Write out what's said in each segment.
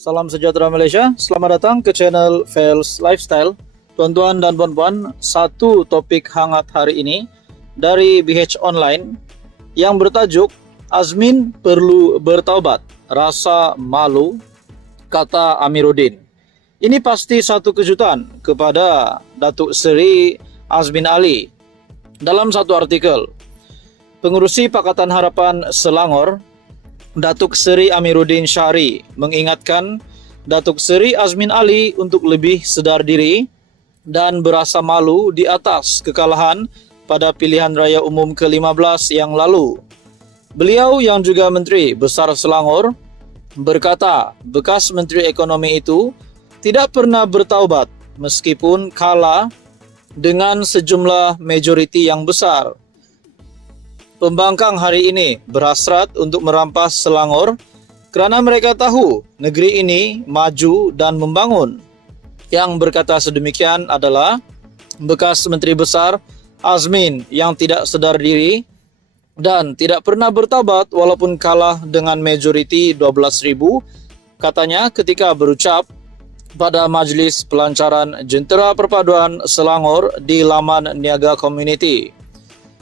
Salam sejahtera Malaysia, selamat datang ke channel Fels Lifestyle. Tuan-tuan dan puan-puan, satu topik hangat hari ini dari BH Online yang bertajuk Azmin perlu bertaubat, rasa malu, kata Amiruddin. Ini pasti satu kejutan kepada Datuk Seri Azmin Ali. Dalam satu artikel, Pengerusi Pakatan Harapan Selangor, Datuk Seri Amiruddin Syari mengingatkan Datuk Seri Azmin Ali untuk lebih sedar diri dan berasa malu di atas kekalahan pada pilihan raya umum ke-15 yang lalu. Beliau yang juga Menteri Besar Selangor berkata bekas Menteri Ekonomi itu tidak pernah bertaubat meskipun kalah dengan sejumlah majoriti yang besar. Pembangkang hari ini berhasrat untuk merampas Selangor kerana mereka tahu negeri ini maju dan membangun. Yang berkata sedemikian adalah bekas Menteri Besar Azmin yang tidak sedar diri dan tidak pernah bertaubat walaupun kalah dengan majoriti 12,000, katanya ketika berucap pada Majlis Pelancaran Jentera Perpaduan Selangor di laman Niaga Community.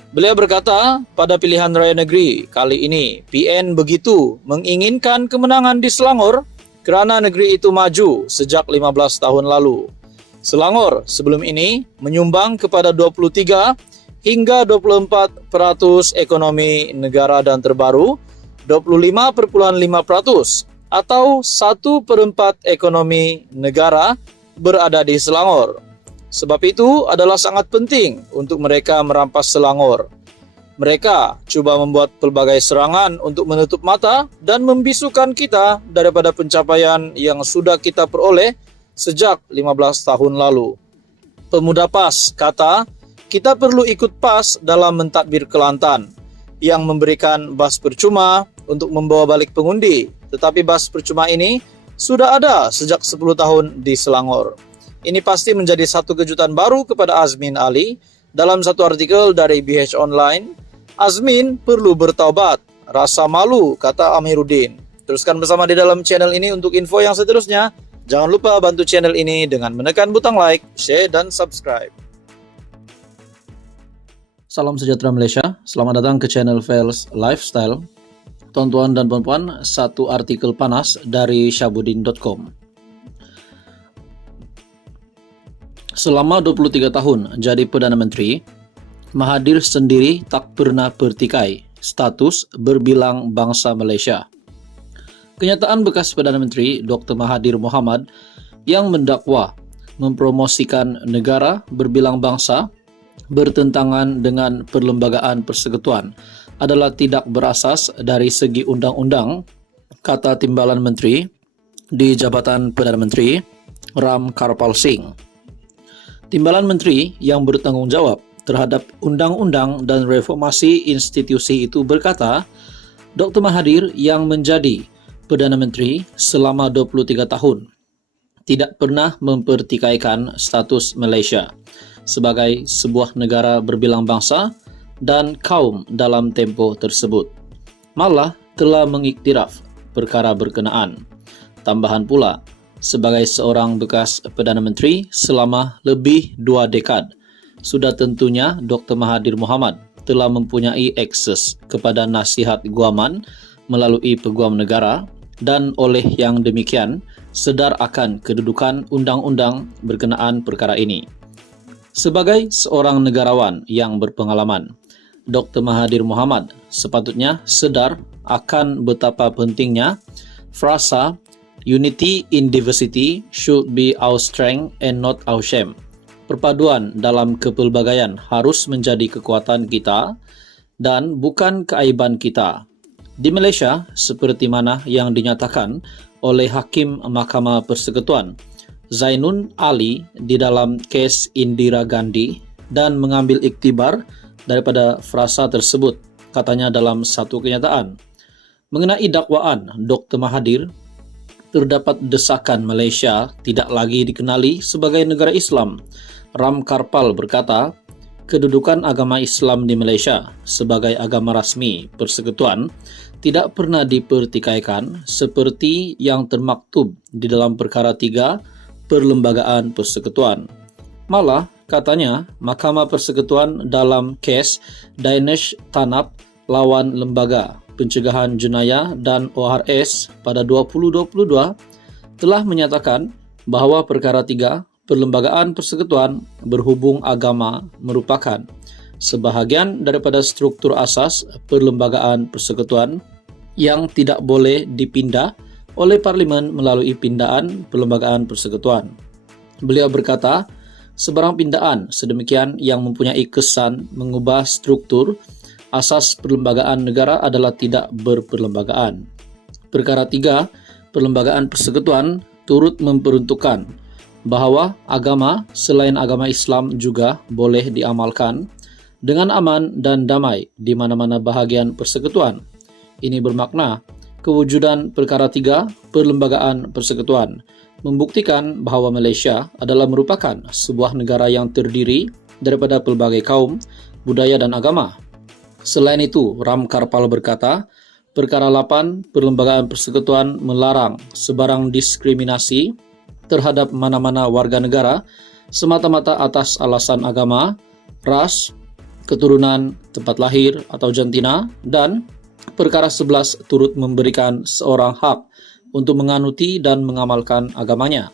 Beliau berkata, pada pilihan raya negeri kali ini, PN begitu menginginkan kemenangan di Selangor kerana negeri itu maju sejak 15 tahun lalu. Selangor sebelum ini menyumbang kepada 23 hingga 24% ekonomi negara dan terbaru, 25,5% atau 1/4 ekonomi negara berada di Selangor. Sebab itu adalah sangat penting untuk mereka merampas Selangor. Mereka cuba membuat pelbagai serangan untuk menutup mata dan membisukan kita daripada pencapaian yang sudah kita peroleh sejak 15 tahun lalu. Pemuda PAS kata, kita perlu ikut PAS dalam mentadbir Kelantan yang memberikan bas percuma untuk membawa balik pengundi. Tetapi bas percuma ini sudah ada sejak 10 tahun di Selangor. Ini pasti menjadi satu kejutan baru kepada Azmin Ali. Dalam satu artikel dari BH Online, Azmin perlu bertaubat, rasa malu, kata Amiruddin. Teruskan bersama di dalam channel ini untuk info yang seterusnya. Jangan lupa bantu channel ini dengan menekan butang like, share, dan subscribe. Salam sejahtera Malaysia, selamat datang ke channel Fels Lifestyle. Tuan-tuan dan puan-puan, satu artikel panas dari Syabudin.com. Selama 23 tahun jadi Perdana Menteri, Mahathir sendiri tak pernah bertikai status berbilang bangsa Malaysia. Kenyataan bekas Perdana Menteri Dr. Mahathir Mohamad yang mendakwa mempromosikan negara berbilang bangsa bertentangan dengan Perlembagaan Persekutuan adalah tidak berasas dari segi undang-undang, kata Timbalan Menteri di Jabatan Perdana Menteri Ram Karpal Singh. Timbalan Menteri yang bertanggungjawab terhadap undang-undang dan reformasi institusi itu berkata, Dr. Mahathir yang menjadi Perdana Menteri selama 23 tahun tidak pernah mempertikaikan status Malaysia sebagai sebuah negara berbilang bangsa dan kaum dalam tempoh tersebut. Malah telah mengiktiraf perkara berkenaan. Tambahan pula, sebagai seorang bekas Perdana Menteri selama lebih 2 dekad, sudah tentunya Dr. Mahathir Mohamad telah mempunyai akses kepada nasihat guaman melalui peguam negara dan oleh yang demikian sedar akan kedudukan undang-undang berkenaan perkara ini. Sebagai seorang negarawan yang berpengalaman, Dr. Mahathir Mohamad sepatutnya sedar akan betapa pentingnya frasa Unity in diversity should be our strength and not our shame. Perpaduan dalam kepelbagaian harus menjadi kekuatan kita dan bukan keaiban kita. Di Malaysia, seperti mana yang dinyatakan oleh Hakim Mahkamah Persekutuan Zainun Ali di dalam kes Indira Gandhi dan mengambil iktibar daripada frasa tersebut, katanya dalam satu kenyataan. Mengenai dakwaan Dr. Mahathir, terdapat desakan Malaysia tidak lagi dikenali sebagai negara Islam. Ram Karpal berkata, kedudukan agama Islam di Malaysia sebagai agama rasmi persekutuan tidak pernah dipertikaikan seperti yang termaktub di dalam perkara 3 Perlembagaan Persekutuan. Malah, katanya, Mahkamah Persekutuan dalam kes Danesh Tanap lawan Lembaga Pencegahan Jenayah dan ORS pada 2022 telah menyatakan bahwa perkara 3 Perlembagaan Persekutuan berhubung agama merupakan sebahagian daripada struktur asas Perlembagaan Persekutuan yang tidak boleh dipindah oleh Parlimen melalui pindaan Perlembagaan Persekutuan. Beliau berkata, sebarang pindaan sedemikian yang mempunyai kesan mengubah struktur asas perlembagaan negara adalah tidak berperlembagaan. Perkara 3 Perlembagaan Persekutuan turut memperuntukkan bahawa agama selain agama Islam juga boleh diamalkan dengan aman dan damai di mana-mana bahagian persekutuan. Ini bermakna kewujudan perkara 3 Perlembagaan Persekutuan membuktikan bahawa Malaysia adalah merupakan sebuah negara yang terdiri daripada pelbagai kaum, budaya dan agama. Selain itu, Ram Karpal berkata, perkara 8 Perlembagaan Persekutuan melarang sebarang diskriminasi terhadap mana-mana warga negara semata-mata atas alasan agama, ras, keturunan, tempat lahir atau jantina, dan perkara 11 turut memberikan seorang hak untuk menganuti dan mengamalkan agamanya.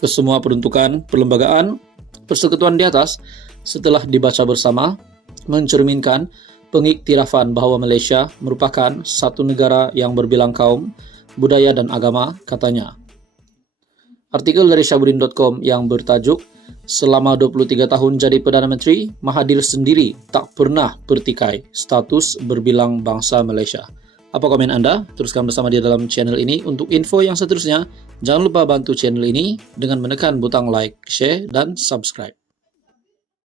Kesemua peruntukan Perlembagaan Persekutuan di atas setelah dibaca bersama mencerminkan pengiktirafan bahawa Malaysia merupakan satu negara yang berbilang kaum, budaya dan agama, katanya. Artikel dari Syahbudin.com yang bertajuk selama 23 tahun jadi Perdana Menteri, Mahathir sendiri tak pernah bertikai status berbilang bangsa Malaysia. Apa komen anda? Teruskan bersama dia dalam channel ini. Untuk info yang seterusnya, jangan lupa bantu channel ini dengan menekan butang like, share dan subscribe.